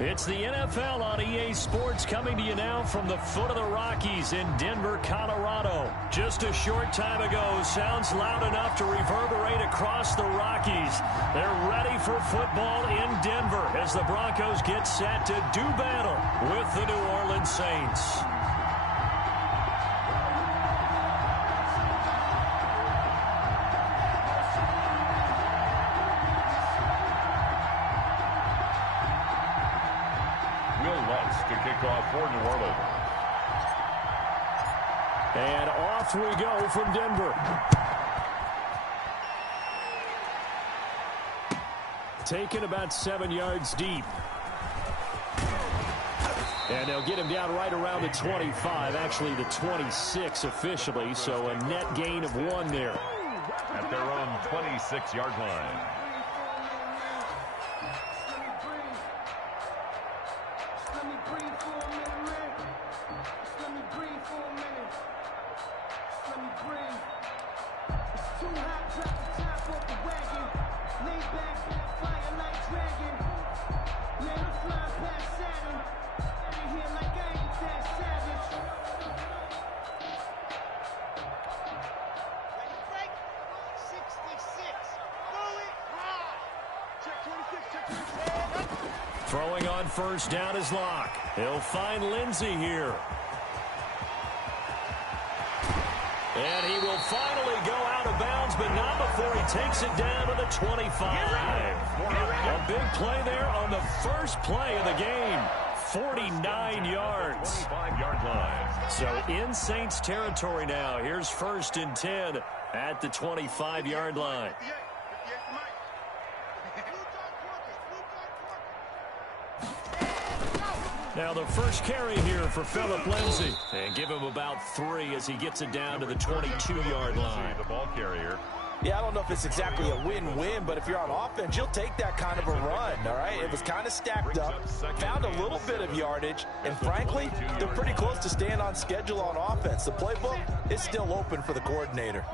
It's the NFL on EA Sports coming to you now from the foot of the Rockies in Denver, Colorado. Just a short time ago, sounds loud enough to reverberate across the Rockies. They're ready for football in Denver as the Broncos get set to do battle with the New Orleans Saints. To kick off for New Orleans. And off we go from Denver. Taken about 7 yards deep. And they'll get him down right around the 25, actually the 26 officially, so a net gain of 1 there. At their own 26-yard line. Throwing on first down is Locke. He'll find Lindsey here. And he will finally go out of bounds, but not before he takes it down to the 25. A big play there on the first play of the game. 49 yards. 25-yard line. So in Saints territory now. Here's 1st and 10 at the 25-yard line. Now the first carry here for Phillip Lindsay. And give him about 3 as he gets it down to the 22-yard line. The ball carrier. Yeah, I don't know if it's exactly a win-win, but if you're on offense, you'll take that kind of a run, all right? It was kind of stacked up, found a little bit of yardage, and frankly, they're pretty close to staying on schedule on offense. The playbook is still open for the coordinator.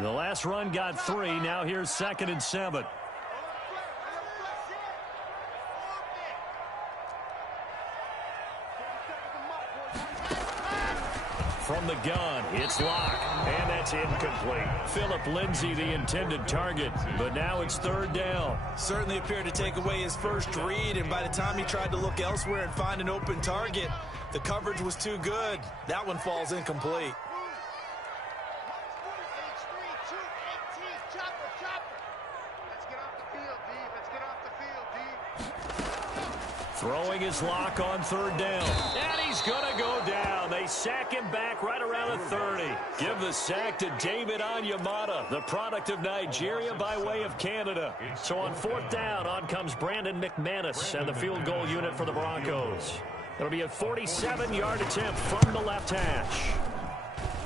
The last run got 3. Now here's 2nd and 7. From the gun, it's Locke, and that's incomplete. Phillip Lindsay, the intended target, but now it's 3rd down. Certainly appeared to take away his first read, and by the time he tried to look elsewhere and find an open target, the coverage was too good. That one falls incomplete. Throwing his Locke on 3rd down. And he's going to go down. They sack him back right around the 30. Give the sack to David Onyemata, the product of Nigeria by way of Canada. So on 4th down, on comes Brandon McManus and the field goal unit for the Broncos. It'll be a 47-yard attempt from the left hash.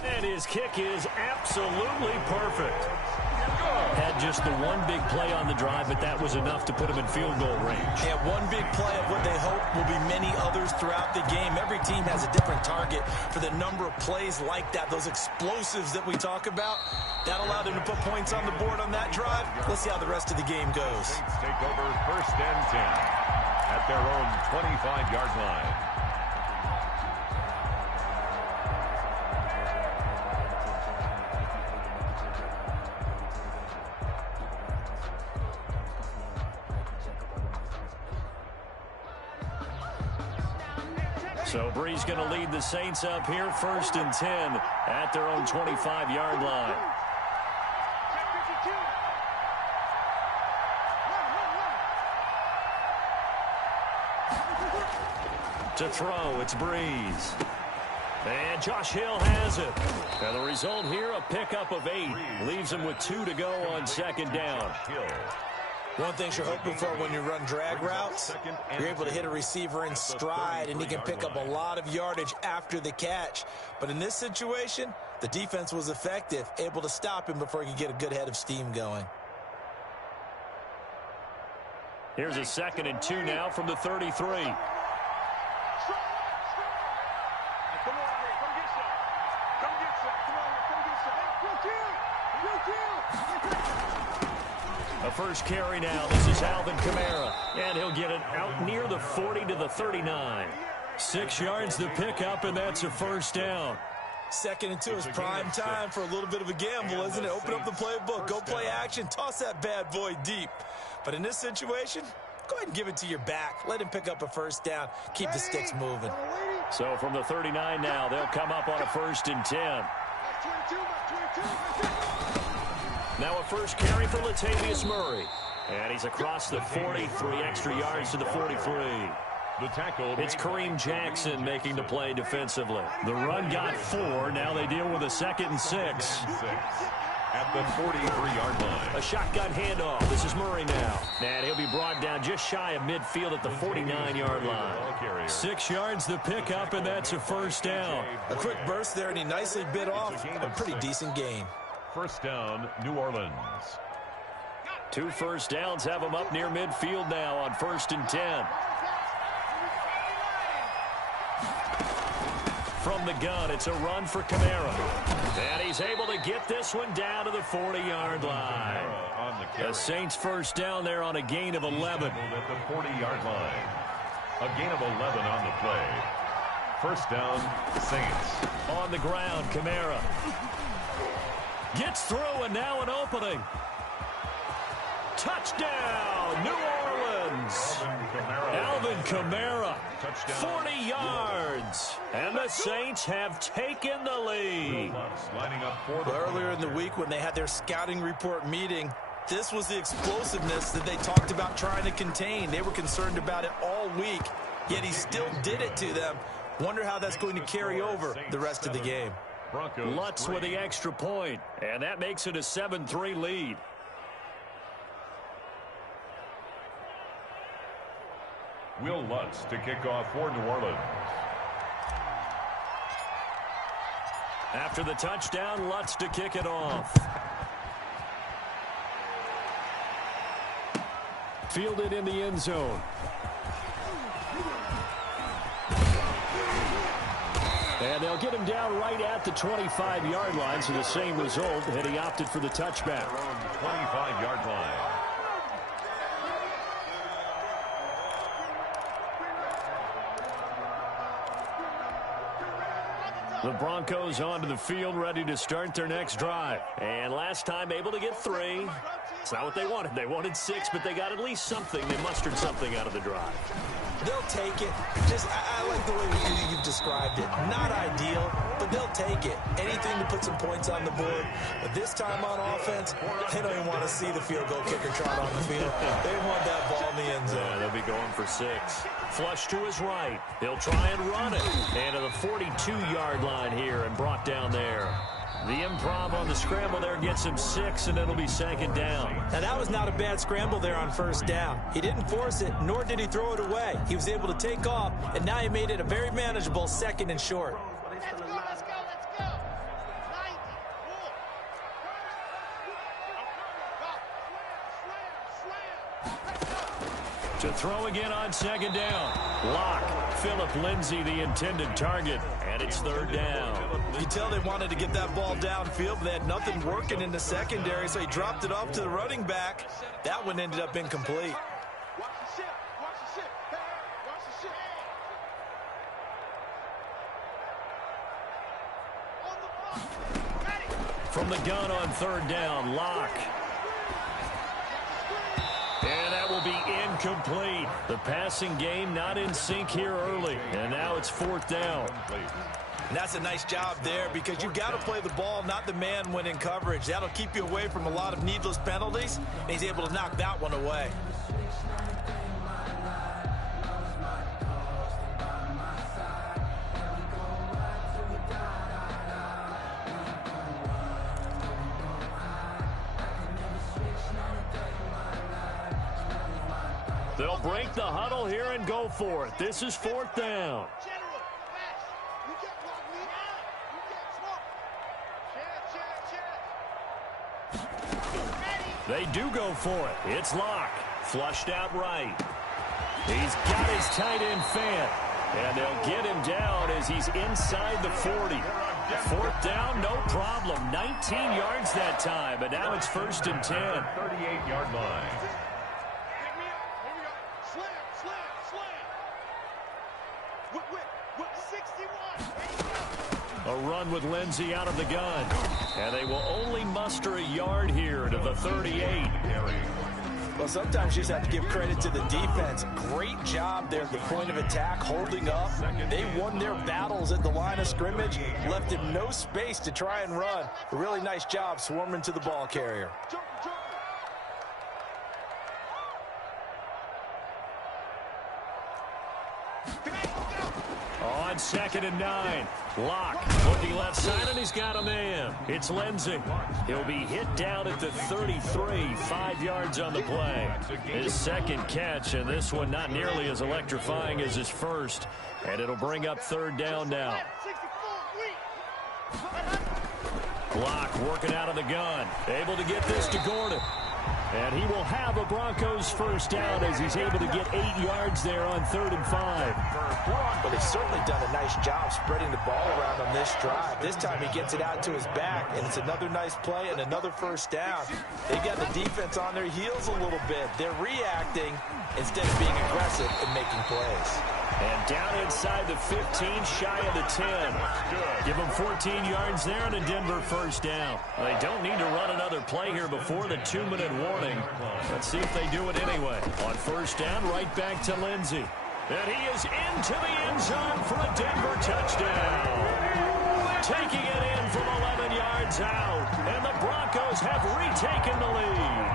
And his kick is absolutely perfect. Had just the one big play on the drive, but that was enough to put him in field goal range. Yeah, one big play of what they hope will be many others throughout the game. Every team has a different target for the number of plays like that, those explosives that we talk about. That allowed him to put points on the board on that drive. Let's see how the rest of the game goes. Saints take over 1st and 10 at their own 25-yard line. So Bree's going to lead the Saints up here 1st and 10 at their own 25-yard line. To throw, it's Breeze. And Josh Hill has it. And the result here, a pickup of 8. Leaves him with 2 to go on 2nd down. One thing you're hoping for when you run drag routes, you're able to hit a receiver in stride, and he can pick up a lot of yardage after the catch. But in this situation, the defense was effective, able to stop him before he could get a good head of steam going. Here's a 2nd and 2 now from the 33. A first carry now. This is Alvin Kamara. And he'll get it out near the 40 to the 39. 6 yards to pick up, and that's a first down. 2nd and 2 is prime time for a little bit of a gamble, isn't it? Open up the playbook, go play action, toss that bad boy deep. But in this situation, go ahead and give it to your back. Let him pick up a first down. Keep the sticks moving. So from the 39 now, they'll come up on a 1st and 10. Now a first carry for Latavius Murray. And he's across the 40, 3 extra yards to the 43. The tackle. It's Kareem Jackson making the play defensively. The run got 4. Now they deal with a 2nd and 6. At the 43-yard line. A shotgun handoff. This is Murray now. And he'll be brought down just shy of midfield at the 49-yard line. 6 yards to pick up, and that's a first down. A quick burst there, and he nicely bit off a pretty decent gain. First down, New Orleans. 2 first downs have them up near midfield now on 1st and 10. From the gun, it's a run for Kamara. And he's able to get this one down to the 40-yard line. The Saints first down there on a gain of 11. At the 40-yard line. A gain of 11 on the play. First down, Saints. On the ground, Kamara. Gets through, and now an opening. Touchdown, New Orleans. Alvin Kamara, 40 yards. And the Saints have taken the lead. Earlier in the week when they had their scouting report meeting, this was the explosiveness that they talked about trying to contain. They were concerned about it all week, yet he still did it to them. Wonder how that's going to carry over the rest of the game. Lutz with the extra point, and that makes it a 7-3 lead. Will Lutz to kick off for New Orleans. After the touchdown, Lutz to kick it off. Fielded in the end zone. And they'll get him down right at the 25-yard line, so the same result, and he opted for the touchback. 25-yard line. The Broncos onto the field, ready to start their next drive. And last time able to get 3. It's not what they wanted. They wanted 6, but they got at least something. They mustered something out of the drive. They'll take it. I like the way you've described it. Not ideal, but they'll take it. Anything to put some points on the board. But this time on offense, they don't even want to see the field goal kicker trot on the field. They want that ball in the end zone. Yeah, they'll be going for 6. Flush to his right. He'll try and run it. And to the 42-yard line here and brought down there. The improv on the scramble there gets him 6, and it'll be 2nd down. Now, that was not a bad scramble there on 1st down. He didn't force it, nor did he throw it away. He was able to take off, and now he made it a very manageable 2nd and short. Let's go, let's go, let's go. 90. To throw again on 2nd down. Lock. Phillip Lindsay, the intended target, and it's 3rd down. You can tell they wanted to get that ball downfield, but they had nothing working in the secondary, so he dropped it off to the running back. That one ended up incomplete. Watch the ship, watch the ship. Hey, watch the ship. On the block. Ready. From the gun on 3rd down, Lock. And that will be incomplete. The passing game not in sync here early. And now it's 4th down. And that's a nice job there because you've got to play the ball, not the man when in coverage. That'll keep you away from a lot of needless penalties, and he's able to knock that one away. They'll break the huddle here and go for it. This is 4th down. General, flash. You can't block me out. You can't swap. Check. Ready. They do go for it. It's Lock. Flushed out right. He's got his tight end fan. And they'll get him down as he's inside the 40. Fourth down, no problem. 19 yards that time, but now it's 1st and 10. 38-yard line. Pick me up. Here we go. Slam, slam, slam. Whip, 61. A run with Lindsey out of the gun. And they will only muster a yard here to the 38. Well, sometimes you just have to give credit to the defense. Great job there at the point of attack, holding up. They won their battles at the line of scrimmage, left him no space to try and run. A really nice job swarming to the ball carrier. On 2nd and 9. Lock looking left side, and he's got a man. It's Lindsey. He'll be hit down at the 33, 5 yards on the play. His second catch, and this one not nearly as electrifying as his first. And it'll bring up 3rd down now. Lock working out of the gun. Able to get this to Gordon. And he will have a Broncos first down as he's able to get 8 yards there on 3rd and 5. But they've certainly done a nice job spreading the ball around on this drive. This time he gets it out to his back, and it's another nice play and another first down. They've got the defense on their heels a little bit. They're reacting instead of being aggressive and making plays. And down inside the 15, shy of the 10. Give them 14 yards there and a Denver first down. They don't need to run another play here before the 2-minute warning. Let's see if they do it anyway. On first down, right back to Lindsey. And he is into the end zone for a Denver touchdown. Taking it in from 11 yards out. And the Broncos have retaken the lead.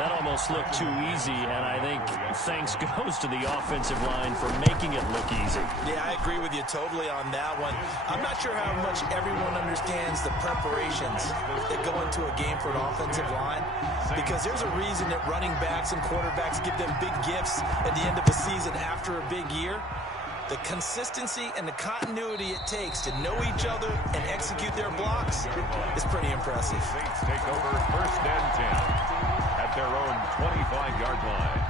That almost looked too easy, and I think thanks goes to the offensive line for making it look easy. Yeah, I agree with you totally on that one. I'm not sure how much everyone understands the preparations that go into a game for an offensive line, because there's a reason that running backs and quarterbacks give them big gifts at the end of the season after a big year. The consistency and the continuity it takes to know each other and execute their blocks is pretty impressive. Saints take over 1st and 10 at their own 25-yard line.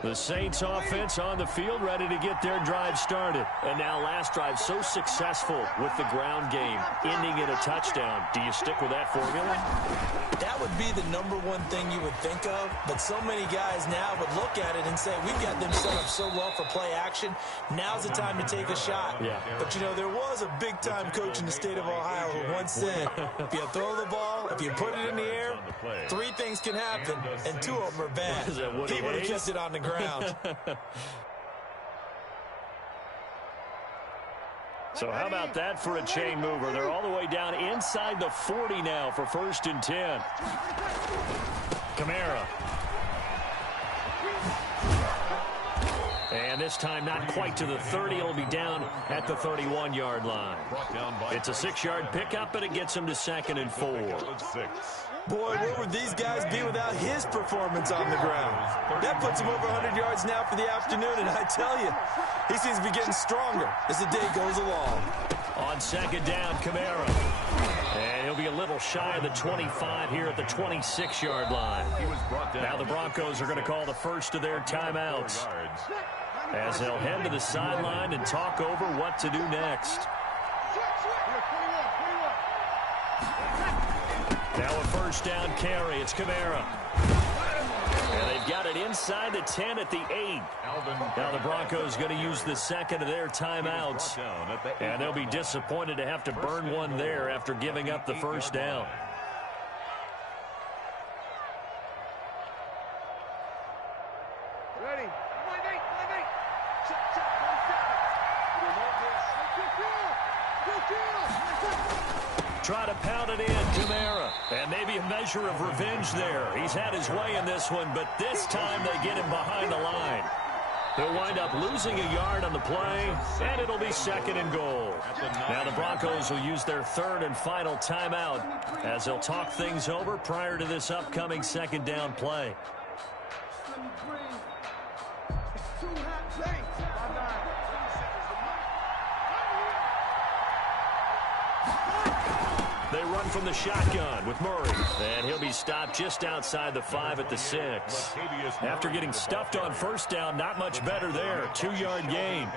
The Saints offense on the field, ready to get their drive started. And now last drive so successful with the ground game, ending in a touchdown. Do you stick with that formula? That would be the #1 thing you would think of, but so many guys now would look at it and say, we've got them set up so well for play action, now's the time to take a shot. Yeah. But, you know, there was a big-time coach in the state of Ohio who once said, if you throw the ball, if you put it in the air, 3 things can happen, and 2 of them are bad. He would have kissed it on the ground. So how about that for a chain mover? They're all the way down inside the 40 now for 1st and 10. Kamara. And this time not quite to the 30. It'll be down at the 31-yard line. It's a 6-yard pickup, but it gets him to 2nd and 4. Boy, where would these guys be without his performance on the ground? That puts him over 100 yards now for the afternoon, and I tell you, he seems to be getting stronger as the day goes along. On 2nd down, Kamara. And he'll be a little shy of the 25 here at the 26-yard line. Now the Broncos are going to call the first of their timeouts as they'll head to the sideline and talk over what to do next. Now a first down carry. It's Kamara. And they've got it inside the 10 at the 8. Now the Broncos going to use the second of their timeouts. And they'll be disappointed to have to burn one there after giving up the first down. Ready. Try to pound it in, Kamara. And maybe a measure of revenge there. He's had his way in this one, but this time they get him behind the line. They'll wind up losing a yard on the play, and it'll be 2nd and goal. Now the Broncos will use their 3rd and final timeout as they'll talk things over prior to this upcoming 2nd down play. run from the shotgun with Murray. And he'll be stopped just outside the 5 at the 6. After getting stuffed on first down, not much better there. 2-yard gain.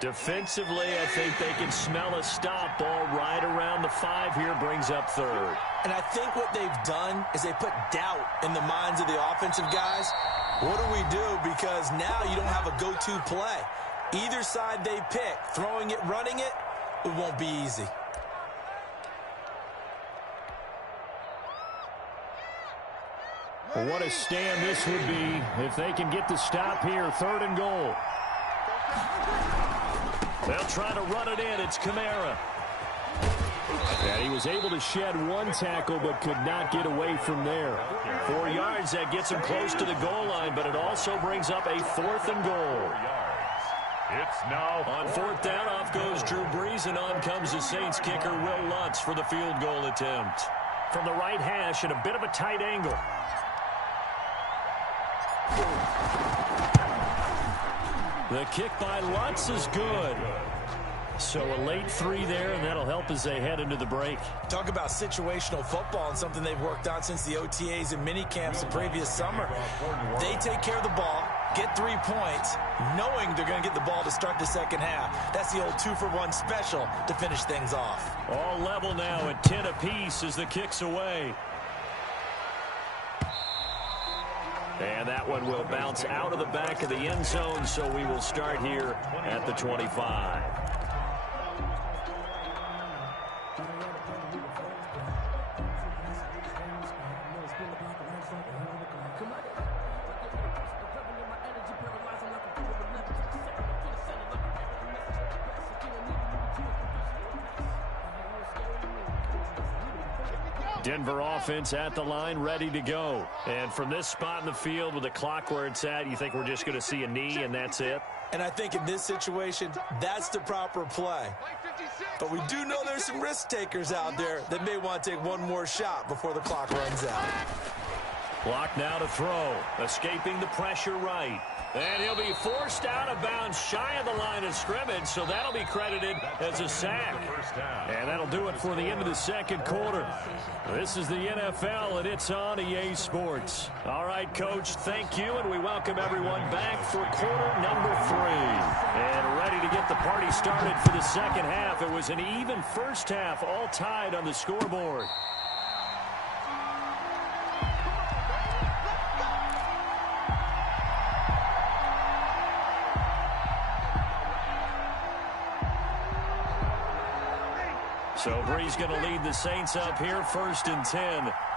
Defensively, I think they can smell a stop. Ball right around the 5 here, brings up 3rd. And I think what they've done is they put doubt in the minds of the offensive guys. What do we do? Because now you don't have a go-to play. Either side they pick, throwing it, running it, it won't be easy. Well, what a stand this would be if they can get the stop here. 3rd and goal. They'll try to run it in. It's Kamara. And he was able to shed 1 tackle but could not get away from there. 4 yards, that gets him close to the goal line, but it also brings up a 4th and goal. It's now on 4th down, off goes Drew Brees, and on comes the Saints kicker Will Lutz for the field goal attempt. From the right hash at a bit of a tight angle. The kick by Lutz is good. So a late 3 there, and that'll help as they head into the break. Talk about situational football and something they've worked on since the OTAs and mini camps the previous summer. They take care of the ball, get 3 points, knowing they're going to get the ball to start the second half. That's the old 2-for-1 special to finish things off. All level now at 10 apiece as the kick's away. And that one will bounce out of the back of the end zone, so we will start here at the 25. Denver offense at the line, ready to go. And from this spot in the field with the clock where it's at, you think we're just going to see a knee and that's it? And I think in this situation, that's the proper play. But we do know there's some risk takers out there that may want to take one more shot before the clock runs out. Clock now to throw. Escaping the pressure right. And he'll be forced out of bounds shy of the line of scrimmage, so that'll be credited as a sack. And that'll do it for the end of the second quarter. This is the NFL, and it's on EA Sports. All right, Coach, thank you, and we welcome everyone back for quarter number 3. And ready to get the party started for the second half. It was an even first half, all tied on the scoreboard. So Brees going to lead the Saints up here, 1st and 10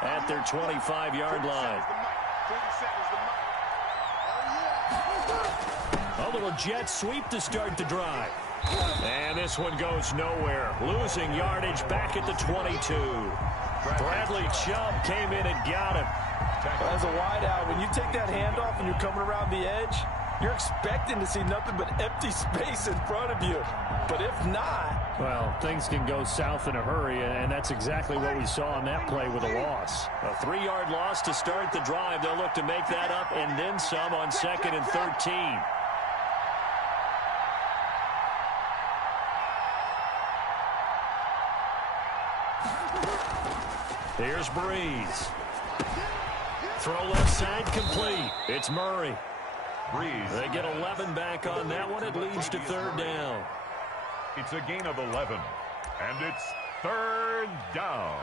at their 25-yard line. A little jet sweep to start the drive. And this one goes nowhere. Losing yardage back at the 22. Bradley Chubb came in and got him. As a wideout, when you take that handoff and you're coming around the edge, you're expecting to see nothing but empty space in front of you. But if not... Well, things can go south in a hurry, and that's exactly what we saw on that play with a loss. A 3-yard loss to start the drive. They'll look to make that up and then some on 2nd and 13. Here's Brees. Throw left side complete. It's Murray. Brees. They get 11 back on that one. It leads to 3rd down. It's a gain of 11, and it's 3rd down.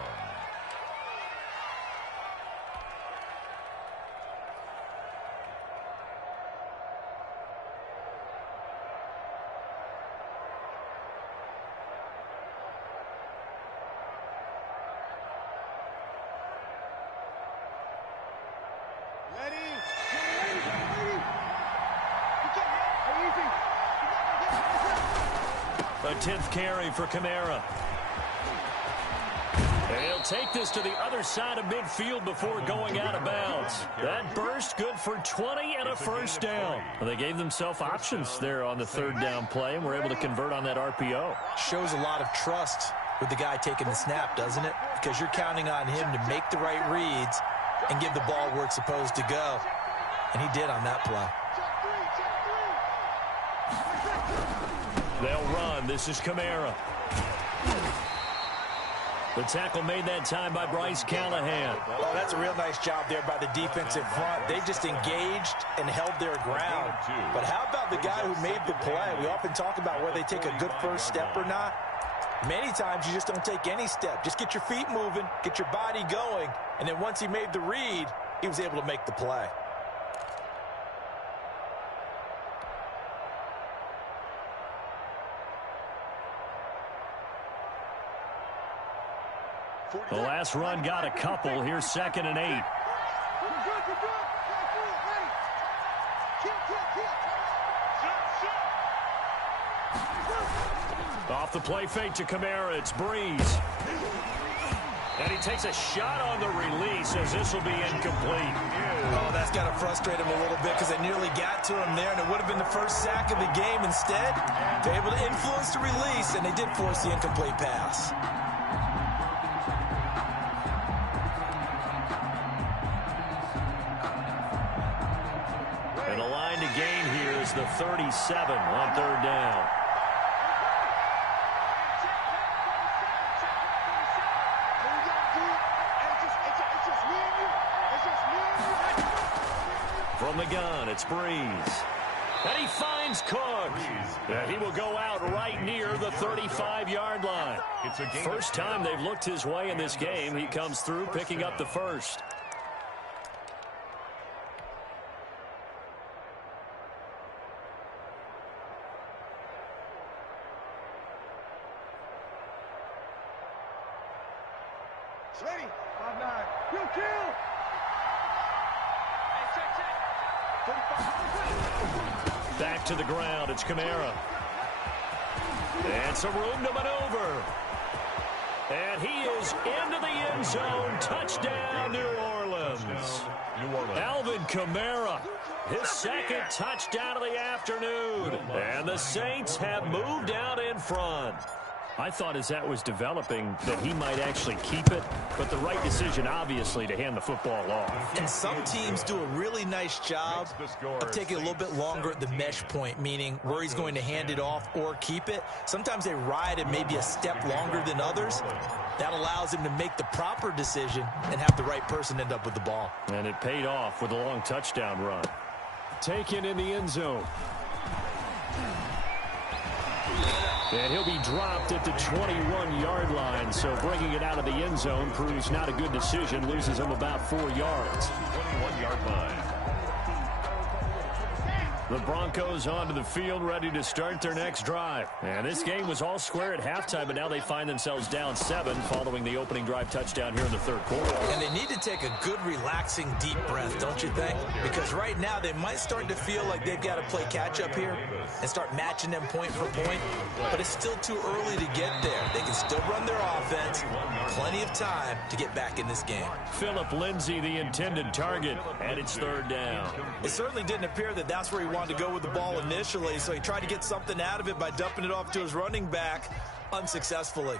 A 10th carry for Kamara. And he'll take this to the other side of midfield before going out of bounds. That burst good for 20 and a 1st down. Well, they gave themselves options there on the 3rd down play and were able to convert on that RPO. Shows a lot of trust with the guy taking the snap, doesn't it? Because you're counting on him to make the right reads and give the ball where it's supposed to go. And he did on that play. They'll run. This is Kamara. The tackle made that time by Bryce Callahan. Well, that's a real nice job there by the defensive front. They just engaged and held their ground. But how about the guy who made the play? We often talk about whether they take a good first step or not. Many times you just don't take any step. Just get your feet moving, get your body going, and then once he made the read, he was able to make the play. The last run got a couple. Here's 2nd and 8. Off the play fake to Kamara. It's Breeze. And he takes a shot on the release as this will be incomplete. Oh, that's got to frustrate him a little bit because they nearly got to him there, and it would have been the first sack of the game. Instead, they're able to influence the release, and they did force the incomplete pass. And the line to gain here is the 37 on 3rd down. From the gun, it's Breeze. And he finds Cook. And he will go out right near the 35-yard line. First time they've looked his way in this game. He comes through picking up the first. Ready? 5-9. Kill, kill. Hey, check. Back to the ground. It's Kamara. And some room to maneuver. And he is into the end zone. Touchdown, New Orleans. Alvin Kamara, his second touchdown of the afternoon. And the Saints have moved out in front. I thought as that was developing that he might actually keep it, but the right decision, obviously, to hand the football off. And some teams do a really nice job of taking a little bit longer at the mesh point, meaning where he's going to hand it off or keep it. Sometimes they ride it maybe a step longer than others. That allows him to make the proper decision and have the right person end up with the ball. And it paid off with a long touchdown run. Taken in the end zone. And he'll be dropped at the 21-yard line, so bringing it out of the end zone proves not a good decision, loses him about 4 yards. 21-yard line. The Broncos onto the field, ready to start their next drive. And this game was all square at halftime, but now they find themselves down 7 following the opening drive touchdown here in the 3rd quarter. And they need to take a good, relaxing, deep breath, don't you think? Because right now they might start to feel like they've got to play catch-up here and start matching them point for point. But it's still too early to get there. They can still run their offense. Plenty of time to get back in this game. Phillip Lindsay, the intended target, and it's 3rd down. It certainly didn't appear that that's where he wanted to go with the ball initially, so he tried to get something out of it by dumping it off to his running back unsuccessfully.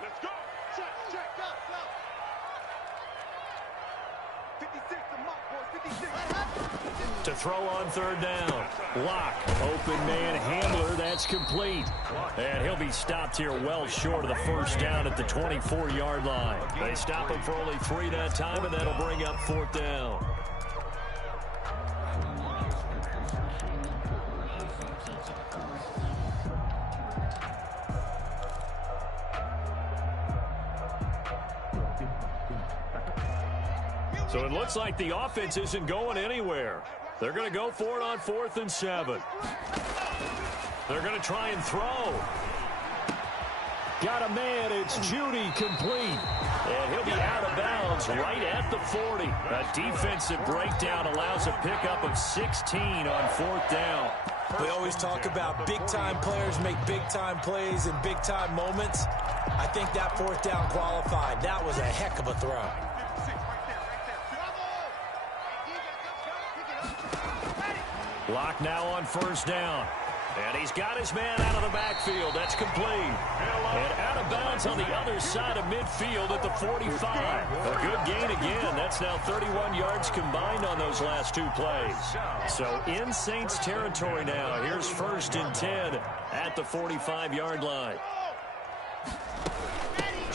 Let's go. Check, go. 56, the mark, boys, 56. To throw on 3rd down. Lock, open man handler, that's complete. And he'll be stopped here well short of the first down at the 24-yard line. They stop him for only 3 that time, and that'll bring up 4th down. So it looks like the offense isn't going anywhere. They're going to go for it on 4th and 7. They're going to try and throw. Got a man. It's Judy, complete. And he'll be out of bounds right at the 40. A defensive breakdown allows a pickup of 16 on 4th down. We always talk about big-time players make big-time plays in big-time moments. I think that 4th down qualified. That was a heck of a throw. Lock now on 1st down. And he's got his man out of the backfield. That's complete. And out of bounds on the other side of midfield at the 45. A good gain again. That's now 31 yards combined on those last 2 plays. So in Saints territory now. Here's 1st and 10 at the 45-yard line.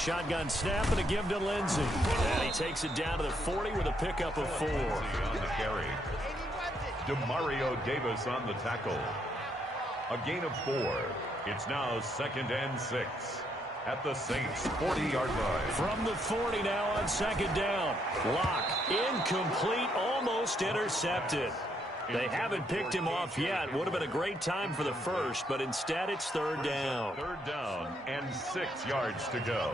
shotgun snap and a give to Lindsey. And he takes it down to the 40 with a pickup of 4. On the carry. DeMario Davis on the tackle. A gain of 4. It's now 2nd and 6 at the Saints' 40-yard line. From the 40 now on 2nd down. Lock. Incomplete. Almost intercepted. They haven't picked him off yet. Would have been a great time for the first, but instead it's 3rd down. 3rd down and 6 yards to go.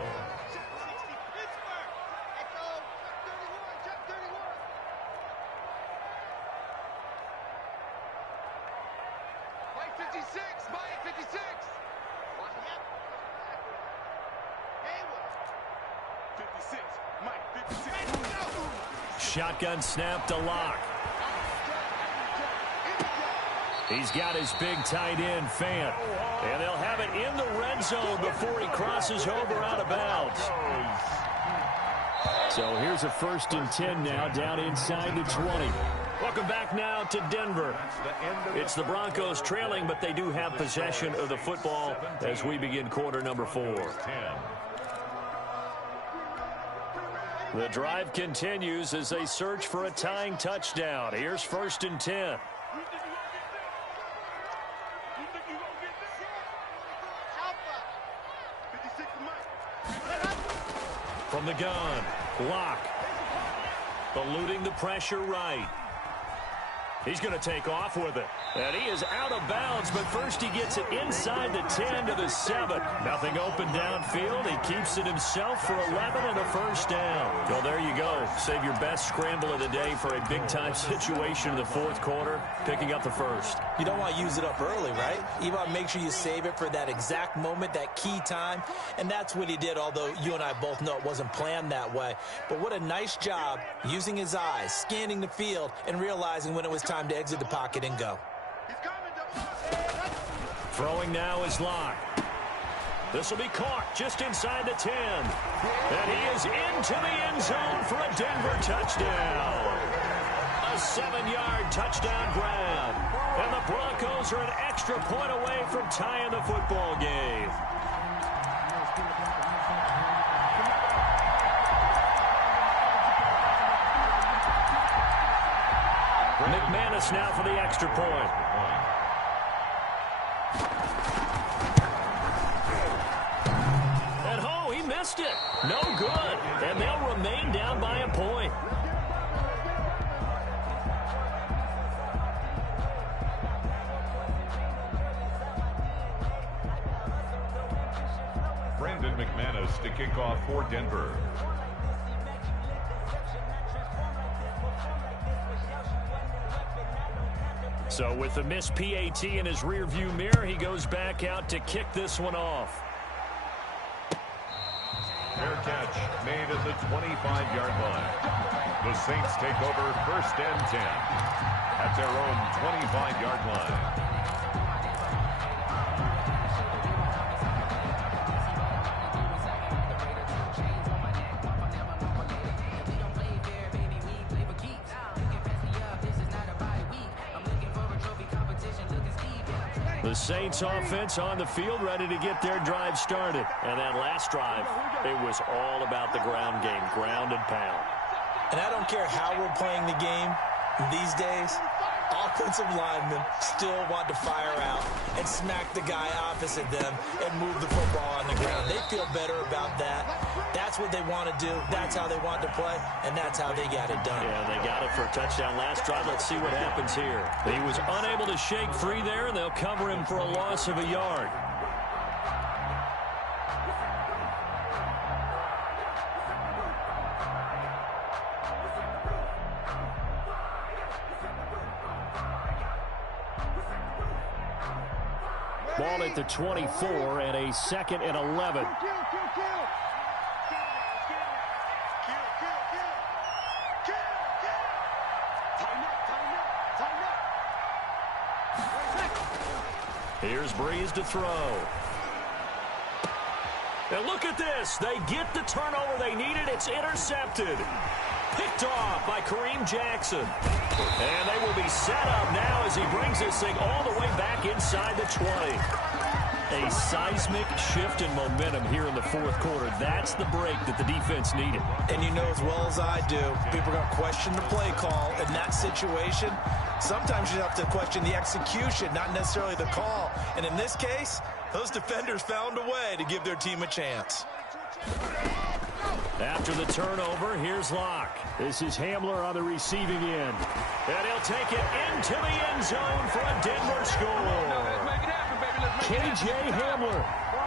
Shotgun snap to Lock. He's got his big tight end, Fant. And they'll have it in the red zone before he crosses over out of bounds. So here's a 1st and 10 now down inside the 20. Welcome back now to Denver. It's the Broncos trailing, but they do have possession of the football as we begin quarter number 4. The drive continues as they search for a tying touchdown. Here's 1st and 10. From the gun, Lock. Eluding the pressure right. He's going to take off with it. And he is out of bounds, but first he gets it inside the 10 to the 7. Nothing open downfield. He keeps it himself for 11 and a 1st down. Well, there you go. Save your best scramble of the day for a big-time situation in the 4th quarter, picking up the 1st. You don't want to use it up early, right? You want to make sure you save it for that exact moment, that key time. And that's what he did, although you and I both know it wasn't planned that way. But what a nice job using his eyes, scanning the field, and realizing when it was time to exit the pocket and go. Throwing now is Lock. This will be caught just inside the 10. And he is into the end zone for a Denver touchdown. A 7-yard touchdown grab. And the Broncos are an extra point away from tying the football game. McManus now for the extra point. And oh, he missed it. No good. And they'll remain down by a point. Brandon McManus to kick off for Denver. So with the missed PAT in his rearview mirror, he goes back out to kick this one off. Fair catch made at the 25-yard line. The Saints take over 1st and 10 at their own 25-yard line. The Saints offense on the field ready to get their drive started. And that last drive, it was all about the ground game, ground and pound. And I don't care how we're playing the game these days, offensive linemen still want to fire out and smack the guy opposite them and move the football on the ground. They feel better about that. That's what they want to do. That's how they want to play, and that's how they got it done. Yeah, they got it for a touchdown last drive. Let's see what happens here. He was unable to shake free there, and they'll cover him for a loss of a yard. Ball at the 24 and a 2nd and 11. Here's Breeze to throw. And look at this. They get the turnover they needed. It's intercepted. Picked off by Kareem Jackson. And they will be set up now as he brings this thing all the way back inside the 20. A seismic shift in momentum here in the fourth quarter. That's the break that the defense needed. And you know as well as I do, people are going to question the play call in that situation. Sometimes you have to question the execution, not necessarily the call. And in this case, those defenders found a way to give their team a chance. After the turnover, here's Locke. This is Hamler on the receiving end. And he'll take it into the end zone for a Denver score. K.J. Hamler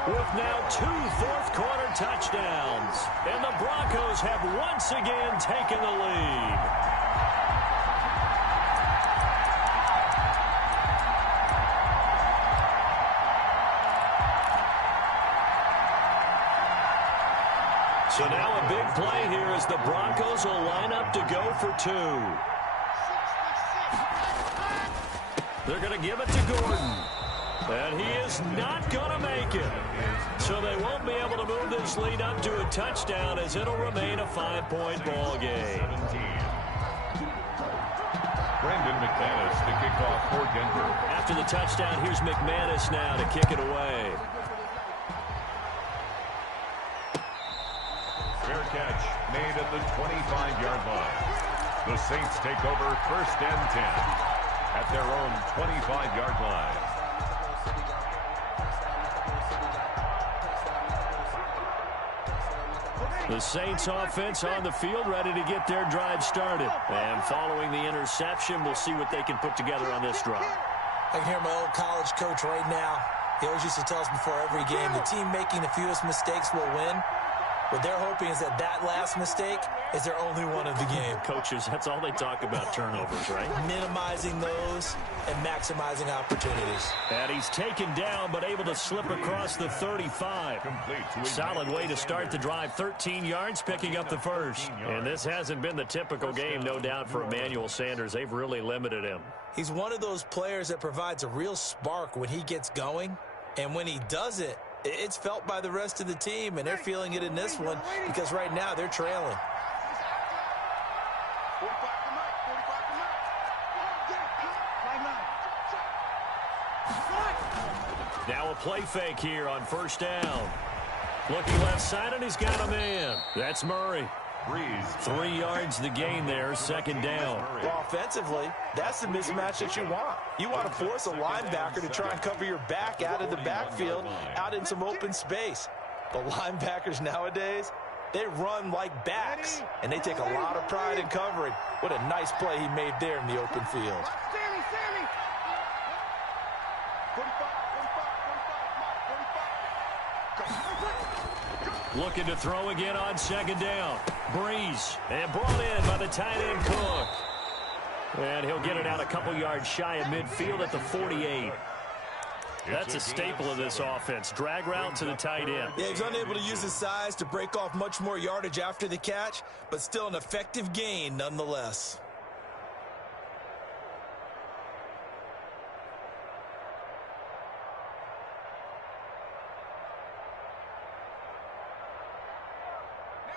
with now 2 fourth-quarter touchdowns. And the Broncos have once again taken the lead. So now a big play here as the Broncos will line up to go for 2. They're going to give it to Gordon. And he is not going to make it. So they won't be able to move this lead up to a touchdown as it'll remain a 5-point ball game. Brandon McManus to kick off for Denver. After the touchdown, here's McManus now to kick it away. Fair catch made at the 25-yard line. The Saints take over 1st and 10 at their own 25-yard line. The Saints offense on the field, ready to get their drive started. And following the interception, we'll see what they can put together on this drive. I can hear my old college coach right now. He always used to tell us before every game, the team making the fewest mistakes will win. What they're hoping is that last mistake is their only one of the game. Coaches, that's all they talk about, turnovers, right? Minimizing those and maximizing opportunities. And he's taken down, but able to slip across the 35. Solid way to start the drive. 13 yards, picking up the first. And this hasn't been the typical game, no doubt, for Emmanuel Sanders. They've really limited him. He's one of those players that provides a real spark when he gets going. And when he does it, it's felt by the rest of the team, and they're feeling it in this one because right now they're trailing. Now a play fake here on 1st down. Looking left side, and he's got a man. That's Murray. 3 yards the gain there, 2nd down. Well, offensively, that's the mismatch that you want. You want to force a linebacker to try and cover your back out of the backfield, out in some open space. The linebackers nowadays, they run like backs, and they take a lot of pride in covering. What a nice play he made there in the open field. Looking to throw again on 2nd down. Breeze, and brought in by the tight end Cook. And he'll get it out a couple yards shy of midfield at the 48. That's a staple of this offense. Drag route to the tight end. Yeah, he's unable to use his size to break off much more yardage after the catch, but still an effective gain nonetheless.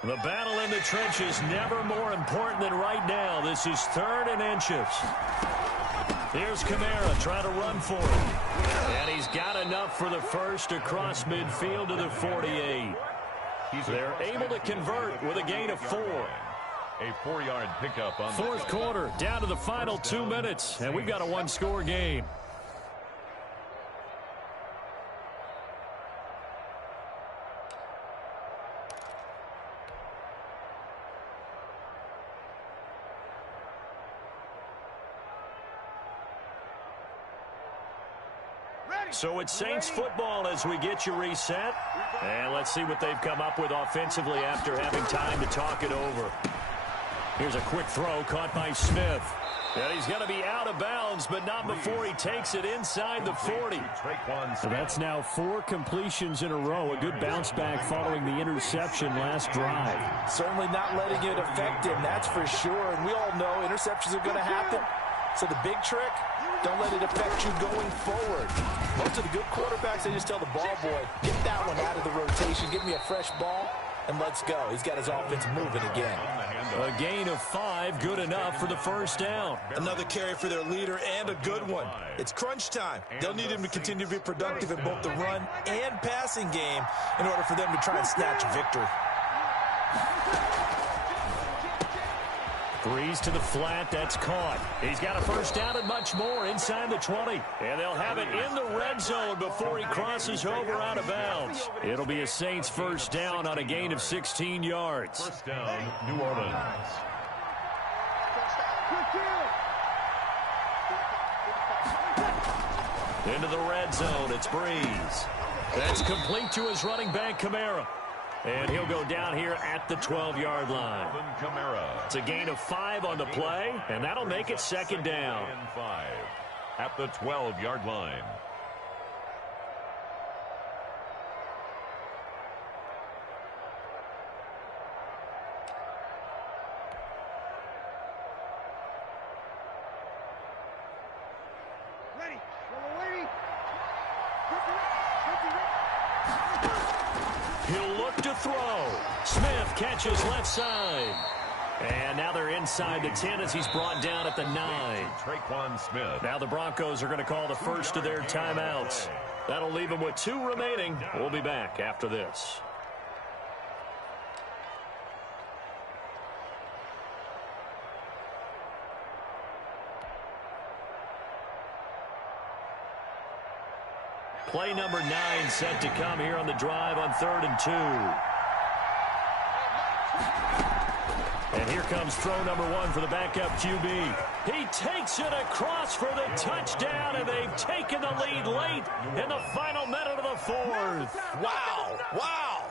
The battle in the trenches never more important than right now. This is 3rd and inches. Here's Kamara trying to run for it. And he's got enough for the first across midfield to the 48. They're able to convert with a gain of 4. A 4-yard pickup on 4th quarter, down to the final 2 minutes, and we've got a 1-score game. So it's Saints football as we get you reset. And let's see what they've come up with offensively after having time to talk it over. Here's a quick throw caught by Smith. And he's going to be out of bounds, but not before he takes it inside the 40. So that's now 4 completions in a row. A good bounce back following the interception last drive. Certainly not letting it affect him, that's for sure. And we all know interceptions are going to happen. So the big trick, don't let it affect you going forward. Most of the good quarterbacks, they just tell the ball boy, get that one out of the rotation, give me a fresh ball, and let's go. He's got his offense moving again. A gain of 5, good enough for the first down. Another carry for their leader, and a good one. It's crunch time. They'll need him to continue to be productive in both the run and passing game in order for them to try and snatch a victory. Threes to the flat, that's caught. He's got a first down and much more inside the 20. And they'll have it in the red zone before he crosses over out of bounds. It'll be a Saints first down on a gain of 16 yards. First down, New Orleans. Into the red zone, it's Breeze. That's complete to his running back, Kamara. And he'll go down here at the 12-yard line. It's a gain of 5 on the play, and that'll make it second down. 5 at the 12-yard line. He'll look to throw. Smith catches left side. And now they're inside the 10 as he's brought down at the 9. Traquan Smith. Now the Broncos are going to call the first of their timeouts. That'll leave them with 2 remaining. We'll be back after this. Play number 9 set to come here on the drive on 3rd and 2. And here comes throw number 1 for the backup QB. He takes it across for the touchdown, and they've taken the lead late in the final minute of the 4th. Wow, wow,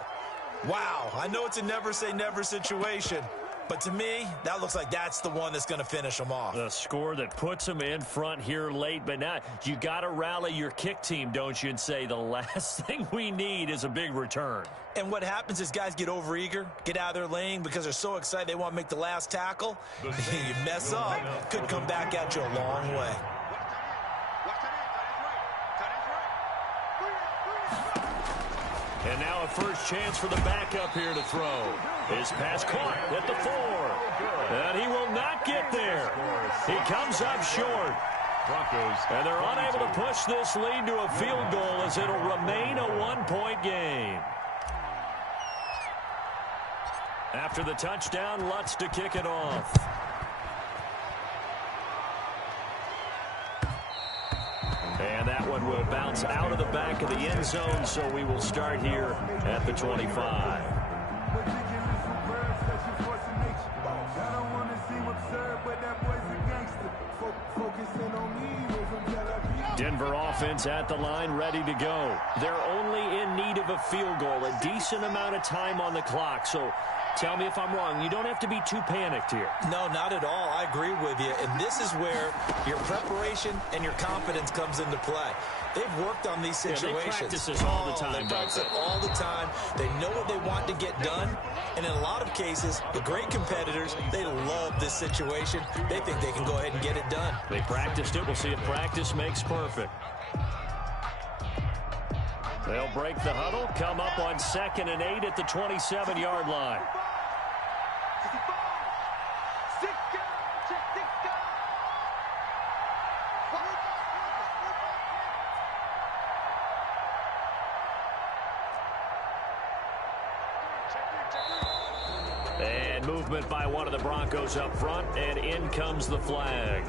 wow. I know it's a never say never situation, but to me, that looks like that's the one that's going to finish them off. The score that puts them in front here late, but now you got to rally your kick team, don't you, and say the last thing we need is a big return. And what happens is guys get overeager, get out of their lane because they're so excited they want to make the last tackle. You mess up, could come back at you a long way. And now a first chance for the backup here to throw. His pass caught at the 4. And he will not get there. He comes up short. And they're unable to push this lead to a field goal as it'll remain a 1-point game. After the touchdown, Lutz to kick it off. And that one will bounce out of the back of the end zone, so we will start here at the 25. Denver offense at the line, ready to go. They're only in need of a field goal, a decent amount of time on the clock, so tell me if I'm wrong. You don't have to be too panicked here. No, not at all. I agree with you. And this is where your preparation and your confidence comes into play. They've worked on these situations. They practice this all the time. They practice it all the time. They know what they want to get done. And in a lot of cases, the great competitors, they love this situation. They think they can go ahead and get it done. They practiced it. We'll see if practice makes perfect. They'll break the huddle, come up on 2nd and 8 at the 27-yard line. And movement by one of the Broncos up front, and in comes the flag.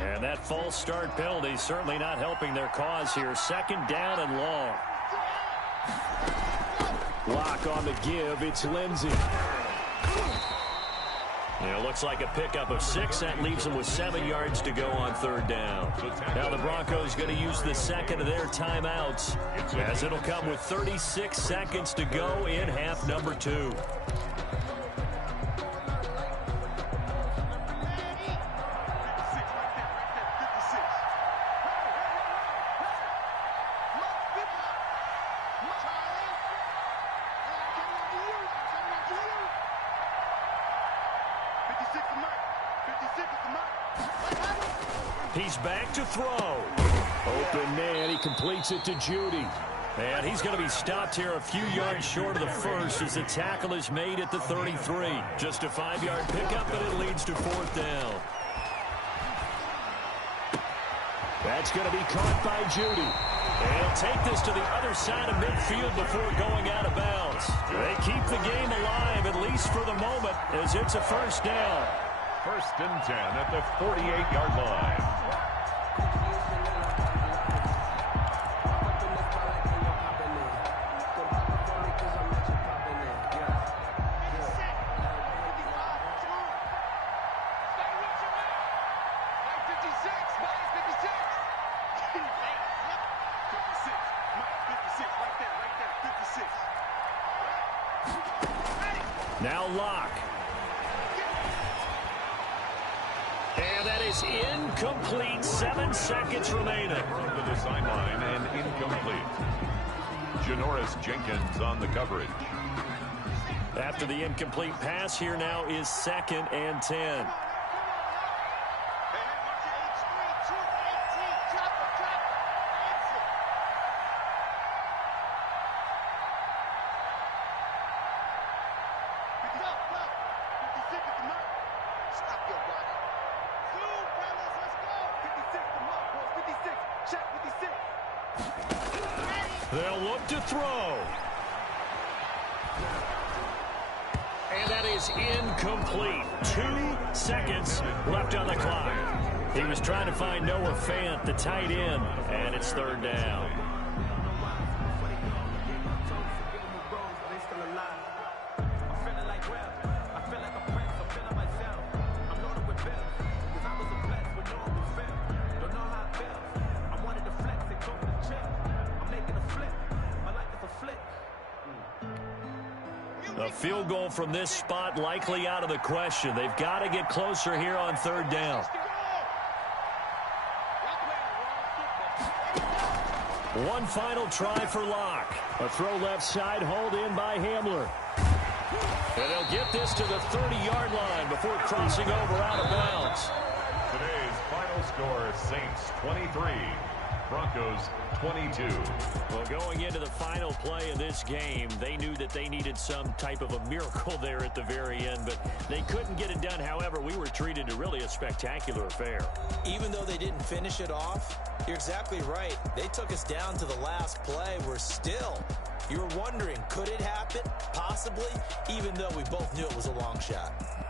And that false start penalty certainly not helping their cause here. 2nd down and long. Block on the give. It's Lindsey. It looks like a pickup of 6. That leaves them with 7 yards to go on 3rd down. Now the Broncos going to use the second of their timeouts, as it'll come with 36 seconds to go in half number 2. He's back to throw. Open man. He completes it to Judy. And he's going to be stopped here a few yards short of the first as the tackle is made at the 33. Just a 5-yard pickup, and it leads to 4th down. That's going to be caught by Judy. And he'll take this to the other side of midfield before going out of bounds. They keep the game alive, at least for the moment, as it's a 1st down. 1st and 10 at the 48-yard line. Now Locke. And that is incomplete. 7 seconds remaining. To the sideline and incomplete. Janoris Jenkins on the coverage. After the incomplete pass, here now is 2nd and 10. They'll look to throw. And that is incomplete. 2 seconds left on the clock. He was trying to find Noah Fant, the tight end, and it's 3rd down. A field goal from this spot likely out of the question. They've got to get closer here on 3rd down. One final try for Locke. A throw left side, hauled in by Hamler. And they'll get this to the 30-yard line before crossing over out of bounds. Today's final score, Saints 23, Broncos 22. Well, going into the final play of this game, they knew that they needed some type of a miracle there at the very end, but they couldn't get it done. However, we were treated to really a spectacular affair. Even though they didn't finish it off, you're exactly right. They took us down to the last play. You were wondering, could it happen? Possibly, even though we both knew it was a long shot.